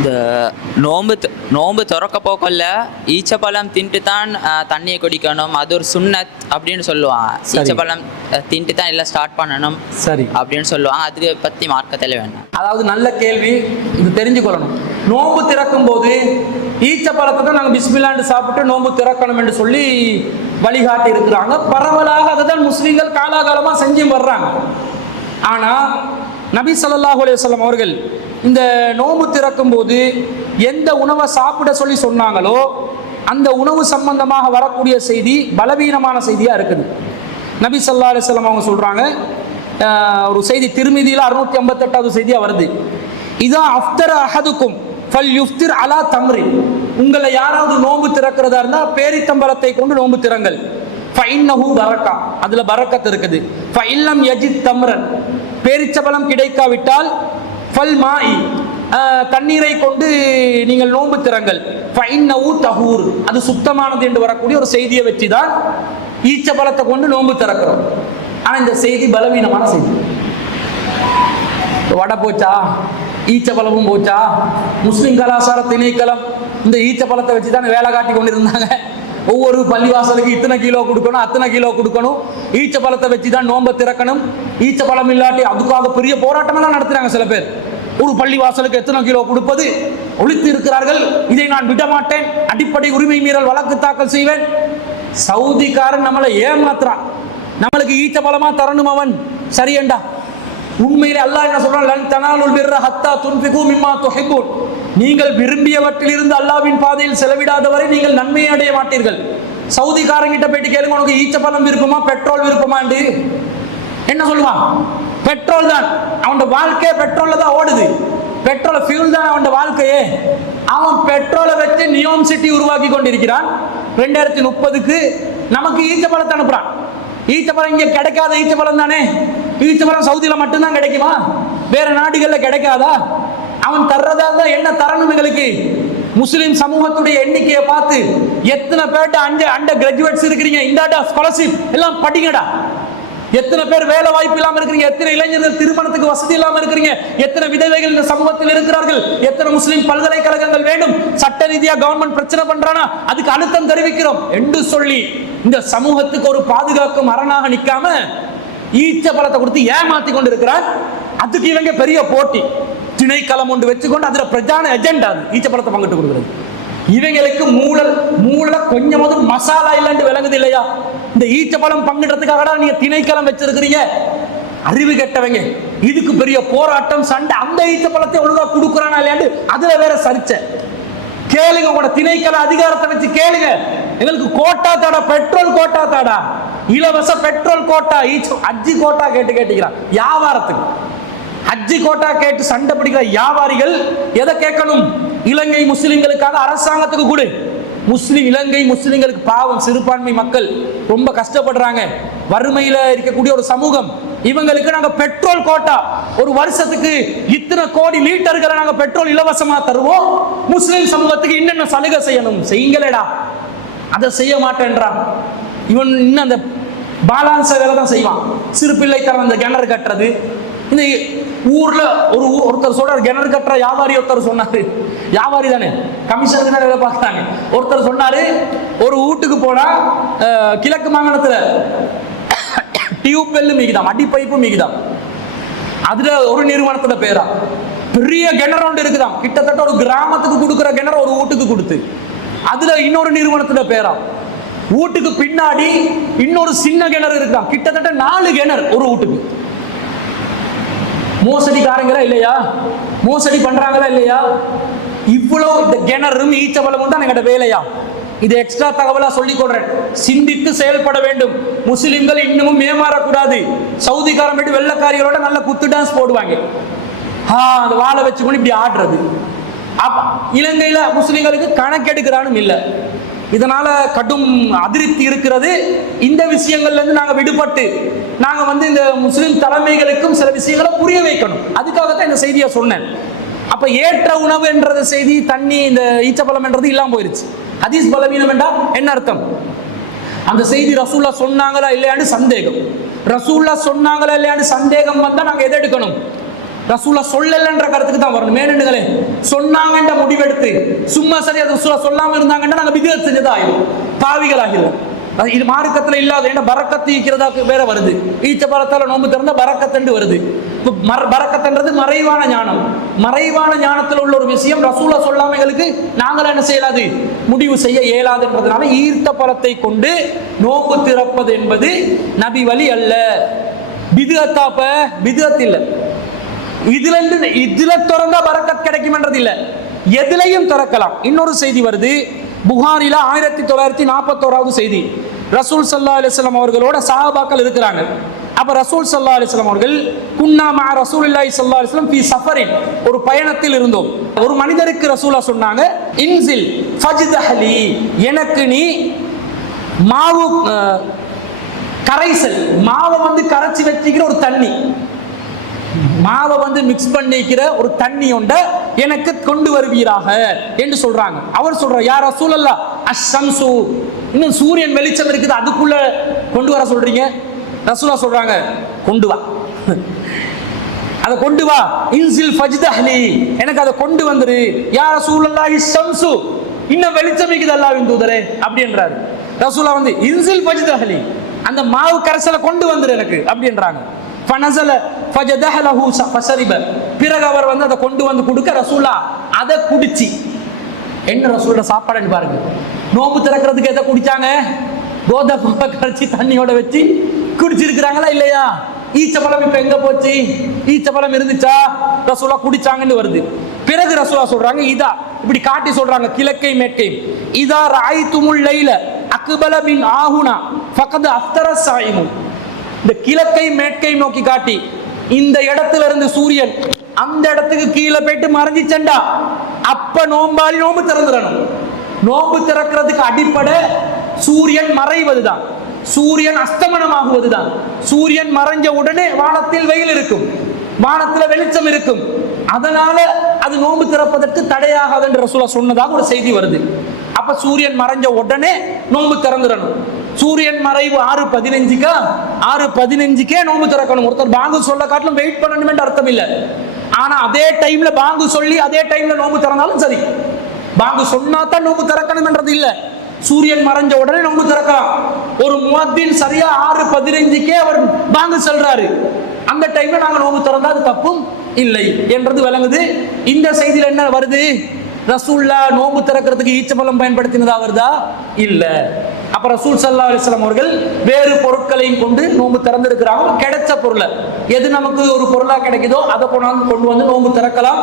இந்த நோம்பு நோம்பு திறக்க போக்கல்ல ஈச்சப்பழம் தின்ட்டு தான் தண்ணியை குடிக்கணும். அது ஒரு சுன்னத் அப்படின்னு சொல்லுவாங்க. சரி. ஈச்சப்பழம் தின்ட்டு தான் எல்லாம் ஸ்டார்ட் பண்ணணும் சரி. அப்படின்னு சொல்லுவாங்க. அது பற்றி மார்க்கத்தில் வேண்டாம். அதாவது நல்ல கேள்வி. இது தெரிஞ்சுக்கொள்ளணும் நோன்பு திறக்கும் போது ஈச்ச பழத்தை தான் நாங்கள் பிஸ்மில்லாண்டு சாப்பிட்டு நோன்பு திறக்கணும் என்று சொல்லி வழிகாட்டி இருக்கிறாங்க. பரவலாக அதை தான் முஸ்லீம்கள் காலாகாலமாக செஞ்சு வர்றாங்க. ஆனால் நபி அலைஹி வஸல்லம் அவர்கள் இந்த நோம்பு திறக்கும் போது எந்த உணவை சாப்பிட சொல்லி சொன்னாங்களோ அந்த உணவு சம்பந்தமாக வரக்கூடிய செய்தி பலவீனமான செய்தியாக இருக்குது. நபி சல்லா அலைஹி அவங்க சொல்கிறாங்க ஒரு செய்தி திருமதியில் அறுநூத்தி ஐம்பத்தெட்டாவது செய்தியாக வருது. இதான் அஃப்தர் அஹதுக்கும் ஃபல் யுஃப்திர் அலா தம்ரி உங்களை யாராவது நோம்பு திறக்கிறதா இருந்தால் பேரித்தம்பலத்தை கொண்டு நோம்பு திறங்கள். ஃபைன்னஹு பரக்கா. அதில் பரக்கத் இருக்குது. ஃபைல்லம் யஜித் தம்ரன். பேரிச்சபலம் கிடைக்காவிட்டால் ஃபல் மாஇ. தண்ணீரை கொண்டு நீங்கள் நோன்பு திறங்கள். ஃபைன்னவு தகூர் அது சுத்தமானது என்று வரக்கூடிய ஒரு செய்தியை வச்சு தான் ஈச்சபலத்தை கொண்டு நோன்பு திறக்கிறோம். ஆனால் இந்த செய்தி பலவீனமான செய்தி. வடை போச்சா? ஈச்ச பலமும் போச்சா? முஸ்லிம் கலாச்சார திணைக்களம். இந்த ஈச்ச பலத்தை வச்சு தான் வேலை காட்டி கொண்டிருந்தாங்க. ஒவ்வொரு பள்ளிவாசலுக்கு இத்தனை கிலோ கொடுக்கணும் அத்தனை கிலோ கொடுக்கணும். ஈச்ச பழத்தை வச்சு தான் நோன்பை திறக்கணும். ஈச்ச பழம் இல்லாட்டி அதுக்காக பெரிய போராட்டமெல்லாம் நடத்துறாங்க சில பேர். ஒரு பள்ளிவாசலுக்கு எத்தனை கிலோ கொடுப்பது? ஒழித்து இருக்கிறார்கள் இதை நான் விடமாட்டேன். அடிப்படை உரிமை மீறல் வழக்கு தாக்கல் செய்வேன். சவுதிக்காரன் நம்மளை ஏமாத்துறான். நம்மளுக்கு ஈட்ட பலமா தரணும் அவன். சரியண்டா? உண்மையிலே அல்லாஹ் என்ன சொல்றான்? தனாலுல் பிர்ர ஹத்தா துன்ஃபிகு மிம்மா துஹிப்பூன் நீங்கள் விரும்பியவற்றிலிருந்து அல்லாஹ்வின் பாதையில் செலவிடாதவரை நீங்கள் நன்மையை அடைய மாட்டீர்கள். சவுதிக்காரங்கிட்ட போயிட்டு கேளுங்க உனக்கு ஈச்சப்பழம் விருப்பமா? பெட்ரோல் விருப்பமாண்டு என்ன சொல்லுவான்? பெட்ரோல் தான். அவனோட வாழ்க்கையே பெட்ரோலில் தான் ஓடுது. பெட்ரோல் ஃபியூல் தான் அவனோட வாழ்க்கையே. அவன் பெட்ரோலை வச்சு நியோம் சிட்டி உருவாக்கி கொண்டிருக்கிறான். ரெண்டாயிரத்தி முப்பதுக்கு நமக்கு ஈச்சப்பழத்தை அனுப்புறான். ஈச்சப்பழம் இங்கே கிடைக்காத ஈச்சப்பழம் தானே? ஈச்சப்பழம் சவுதியில் மட்டும்தான் கிடைக்குமா? வேற நாடுகளில் கிடைக்காதா? அவன் தர்றதா இருந்தால் என்ன தரணும் எங்களுக்கு? முஸ்லிம் சமூகத்துடைய எண்ணிக்கையை பார்த்து எத்தனை பேர்ட்ட அஞ்சு அண்ட கிராஜுவேட்ஸ் இருக்கிறீங்க? இந்தாடா ஸ்காலர்ஷிப் எல்லாம் படிங்கடா. எத்தனை பேர் வேலை வாய்ப்பு இல்லாமல் இருக்கிறீங்க? எத்தனை இளைஞர்கள் திருமணத்துக்கு வசதி இல்லாமல் இருக்கிறீங்க? எத்தனை விதவைகள் இந்த சமூகத்தில் இருக்கிறார்கள்? எத்தனை முஸ்லீம் பல்கலைக்கழகங்கள் வேண்டும்? சட்ட ரீதியா கவர்மெண்ட் பிரச்சனை பண்றானா? அதுக்கு அழுத்தம் தெரிவிக்கிறோம். என்று சொல்லி இந்த சமூகத்துக்கு ஒரு பாதுகாக்கும் அரணாக நிக்காம ஈச்ச பலத்தை கொடுத்து ஏமாத்தி கொண்டு இருக்கிறார் அதுக்கு இவங்க பெரிய போட்டி. திணைக்களம் ஒன்று வச்சுக்கொண்டு அதுல பிரதான எஜெண்டா அது. ஈச்ச பலத்தை பங்கிட்டு கொடுக்குறது. இவங்களுக்கு மூளல் மூளை கொஞ்சமாவது மசாலா இல்லைன்னு விளங்குது இல்லையா? இந்த ஈச்சப்பழம் பங்கிடுறதுக்காக நீங்க திணைக்களம் வச்சிருக்கிறீங்க? அறிவு கெட்டவங்க. இதுக்கு பெரிய போராட்டம் சண்டை அந்த ஈச்சப்பழத்தை ஒழுங்கா கொடுக்குறானா இல்லையாண்டு அதுல வேற சரிச்ச. கேளுங்க உங்களோட திணைக்கள அதிகாரத்தை வச்சு கேளுங்க. எங்களுக்கு கோட்டா தாடா பெட்ரோல் கோட்டா தாடா. இலவச பெட்ரோல் கோட்டா ஈச்ச அஜி கோட்டா கேட்டு கேட்டுக்கிறான். வியாபாரத்துக்கு. அஜி கோட்டா கேட்டு சண்டை பிடிக்கிற வியாபாரிகள் எதை கேட்கணும்? இலங்கை முஸ்லிம்களுக்காக அரசாங்கத்துக்கு கொடு. முஸ்லிம் இலங்கை முஸ்லிம்களுக்கு பாவம் சிறுபான்மை மக்கள் ரொம்ப கஷ்டப்படுறாங்க. வறுமையில இருக்கக்கூடிய ஒரு சமூகம். இவங்களுக்கு நாங்க பெட்ரோல் கோட்டா. ஒரு வருஷத்துக்கு இத்தனை கோடி லீட்டர்களை நாங்க பெட்ரோல் இலவசமா தருவோம். முஸ்லிம் சமூகத்துக்கு என்னென்ன சலுகை செய்யணும்? செய்யுங்களேடா அதை செய்ய மாட்டேன்றான். இவன் இன்னும் அந்த பாலான்ஸ வேலை தான் செய்வான். சிறு பிள்ளை அந்த கிணறு கட்டுறது. இந்த ஊர்ல ஒரு ஒருத்தர் சொல்றாரு கிணறு கட்டுற வியாபாரி ஒருத்தர் சொன்னாரு. வியாபாரி தானே? கமிஷனர் தானே வேலை பார்க்குறாங்க ஒருத்தர் சொன்னாரு ஒரு வீட்டுக்கு போனா கிழக்கு மாகாணத்துல டியூப்வெல் மிகுதாம் அடி பைப்பு மிகுதாம். அதுல ஒரு நிறுவனத்துல பேரா. பெரிய கிணறு ஒன்று இருக்குதாம். கிட்டத்தட்ட ஒரு கிராமத்துக்கு கொடுக்குற கிணறு ஒரு வீட்டுக்கு கொடுத்து. அதுல இன்னொரு நிறுவனத்துல பேரா. வீட்டுக்கு பின்னாடி இன்னொரு சின்ன கிணறு இருக்குதாம். கிட்டத்தட்ட நாலு கிணறு ஒரு வீட்டுக்கு. மோசடிக்காரங்களா இல்லையா? மோசடி பண்றாங்களா இல்லையா? இவ்வளவு இந்த கிணறும் ஈச்சவளமும் தான் எங்கட வேலையா? இது எக்ஸ்ட்ரா தகவலா சொல்லிக் கொள்றேன் சிந்தித்து செயல்பட வேண்டும். முஸ்லிம்கள் இன்னமும் ஏமாறக்கூடாது. சவுதிக்காரன் போயிட்டு வெள்ளக்காரிகளோட நல்ல குத்து டான்ஸ் போடுவாங்க. ஆ அந்த வாழை வச்சுக்கொண்டு இப்படி ஆடுறது. அப்ப இலங்கையில முஸ்லிம்களுக்கு கணக்கெடுக்கிறானும் இல்லை. இதனால் கடும் அதிருப்தி இருக்கிறது. இந்த விஷயங்கள்லேருந்து நாங்கள் விடுபட்டு நாங்கள் வந்து இந்த முஸ்லீம் தலைமைகளுக்கும் சில விஷயங்களை புரிய வைக்கணும். அதுக்காக தான் இந்த செய்தியை சொன்னேன். அப்போ ஏற்ற உணவு என்றது செய்தி தண்ணி இந்த ஈச்சப்பழம் என்றது இல்லாமல் போயிருச்சு. ஹதீஸ் பலவீனம் என்றால் என்ன அர்த்தம்? அந்த செய்தி ரசூல்லா சொன்னாங்களா இல்லையான்னு சந்தேகம். ரசூல்லா சொன்னாங்களா இல்லையான்னு சந்தேகம் வந்தால் நாங்கள் எதை எடுக்கணும்? ரசூலா சொல்லலன்ற கருத்துக்கு தான் வரணும். மேனண்டுகளே சொன்னாங்கன்ற முடிவெடுத்து சும்மா சரி அது ரசூலா சொல்லாம இருந்தாங்கன்னா நாங்க விதிவத் செஞ்சதா ஆயிரும் பாவிகள் ஆகிடும் இது மார்க்கத்துல இல்லாத என்ன பறக்கத்து ஈக்கிறதா வேற வருது. ஈச்ச பரத்தால நோம்பு திறந்த பரக்கத்தண்டு வருது. இப்ப மறைவான ஞானம். மறைவான ஞானத்துல உள்ள ஒரு விஷயம் ரசூலா சொல்லாம எங்களுக்கு என்ன செய்யலாது? முடிவு செய்ய இயலாதுன்றதுனால ஈர்த்த பலத்தை கொண்டு நோம்பு திறப்பது என்பது நபி வழி அல்ல பிதுகத்தாப்ப பிதுஅத் இல்லை. இதுல இருந்து இதுல திறந்தா பரக்கத் கிடைக்கும்ன்றது இல்ல எதுலையும் திறக்கலாம். இன்னொரு செய்தி வருது. புகாரில ஆயிரத்தி தொள்ளாயிரத்தி நாற்பத்தோராவது செய்தி. ரசூல் சல்லா அலிஸ்லாம் அவர்களோட சாபாக்கள் இருக்கிறாங்க. அப்ப ரசூல் சல்லா அலிஸ்லாம் அவர்கள் குன்னாமா ரசூல் இல்லாஹி சல்லா அலிஸ்லாம் பி சஃபரின். ஒரு பயணத்தில் இருந்தோம். ஒரு மனிதருக்கு ரசூலா சொன்னாங்க இன்சில் ஃபஜித் அலி எனக்கு நீ மாவு கரைசல் மாவை வந்து கரைச்சி வச்சுக்கிற ஒரு தண்ணி. மாவை வந்து மிக்ஸ் பண்ணிக்கிற ஒரு தண்ணி ஒண்ட எனக்கு கொண்டு வருவீராக என்று சொல்றாங்க. அவர் சொல்ற யார் ரசூலல்லா அஷம்சு இன்னும் சூரியன் வெளிச்சம் இருக்குது அதுக்குள்ள கொண்டு வர சொல்றீங்க? ரசூலா சொல்றாங்க கொண்டு வா. அதை கொண்டு வா இன்சில் ஃபஜ்தஹ்லி. எனக்கு அதை கொண்டு வந்துரு. யா ரசூலல்லாஹி ஷம்சு இன்னும் வெளிச்சம் இருக்குது அல்லாஹ்வின் தூதரே. அப்படின்றாரு ரசூலா வந்து இன்சில் ஃபஜ்தஹ்லி. அந்த மாவு கரைசலை கொண்டு வந்துரு எனக்கு. அப்படின்றாங்க ஃபனஸல ஃபஜதஹலஹு ஃபஸரிப பிறகு அவர் வந்து அதை கொண்டு வந்து கொடுக்க ரசூலா அதை குடிச்சு. என்ன ரசூலோட சாப்பாடுன்னு பாருங்க. நோம்பு திறக்கிறதுக்கு எதை குடிச்சாங்க? கோதமை கரைச்சி தண்ணியோட வச்சு குடிச்சிருக்கிறாங்களா இல்லையா? ஈச்சப்பழம் இப்ப எங்க போச்சு? ஈச்சப்பழம் இருந்துச்சா? ரசூலா குடிச்சாங்கன்னு வருது. பிறகு ரசூலா சொல்றாங்க இதா. இப்படி காட்டி சொல்றாங்க கிழக்கை மேற்கை இதா ராய் துமுல் லைல அக்பல பின் ஆகுனா ஃபகத் அஃப்தர சாயமும் இந்த கிழக்கை மேற்கை நோக்கி காட்டி இந்த இடத்துல இருந்து சூரியன் அந்த இடத்துக்கு கீழே போயிட்டு மறைஞ்சிச்சண்டா அப்ப நோம்பாளி நோம்பு திறந்துடணும். நோம்பு திறக்கிறதுக்கு அடிப்படை சூரியன் மறைவதுதான். சூரியன் அஸ்தமனமாகுவதுதான். சூரியன் மறைஞ்ச உடனே வானத்தில் வெயில் இருக்கும். வானத்துல வெளிச்சம் இருக்கும். அதனால அது நோன்பு திறப்பதற்கு தடையாகாது என்று ரசூலா சொன்னதாக ஒரு செய்தி வருது. அப்ப சூரியன் மறைஞ்ச உடனே நோம்பு திறந்துடணும். சூரியன் மறைவு ஆறு பதினஞ்சுக்கா? ஆறு பதினஞ்சுக்கே நோம்பு திறக்கணும். ஒருத்தர் பாங்கு சொல்ல காட்டிலும் வெயிட் பண்ணணுமே அர்த்தம் இல்லை. ஆனா அதே டைம்ல பாங்கு சொல்லி அதே டைம்ல நோம்பு திறந்தாலும் சரி. பாங்கு சொன்னா தான் நோன்பு திறக்கணும்ன்றது இல்ல. சூரியன் மறைஞ்ச உடனே நோம்பு திறக்கலாம். ஒரு முவத்தின் சரியா ஆறு பதினைஞ்சுக்கே அவர் பாங்கு சொல்றாரு. அந்த டைம்ல நாங்க நோம்பு திறந்தா அது தப்பும் இல்லை என்றது விளங்குது. இந்த செய்தியில் என்ன வருது? ரசூல்லா நோம்பு திறக்கிறதுக்கு ஈச்சபலம் பயன்படுத்தினதா வருதா? இல்லை. அப்ப ரசூல் சல்லா அலிஸ்லாம் அவர்கள் வேறு பொருட்களையும் கொண்டு நோன்பு திறந்திருக்கிறாங்க. கிடைச்ச பொருளை. எது நமக்கு ஒரு பொருளாக கிடைக்குதோ அதை கொண்டாந்து கொண்டு வந்து நோன்பு திறக்கலாம்.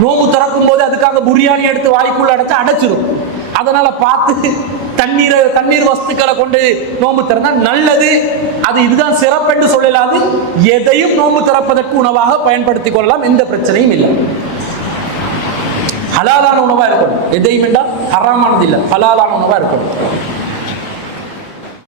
நோன்பு திறக்கும் போது அதுக்காக புரியாணி எடுத்து வாய்க்குள்ள அடைச்சு அடைச்சிடும் அதனால பார்த்து தண்ணீரை தண்ணீர் வஸ்துக்களை கொண்டு நோன்பு திறந்தா நல்லது. அது இதுதான் சிறப்பென்று சொல்லலாது. எதையும் நோன்பு திறப்பதற்கு உணவாக பயன்படுத்திக் கொள்ளலாம். எந்த பிரச்சனையும் இல்லை. ஹலாலான உணவா இருக்கணும். எதையும் வேண்டாம். ஹராமானது இல்லை. ஹலாலான உணவா இருக்கணும்.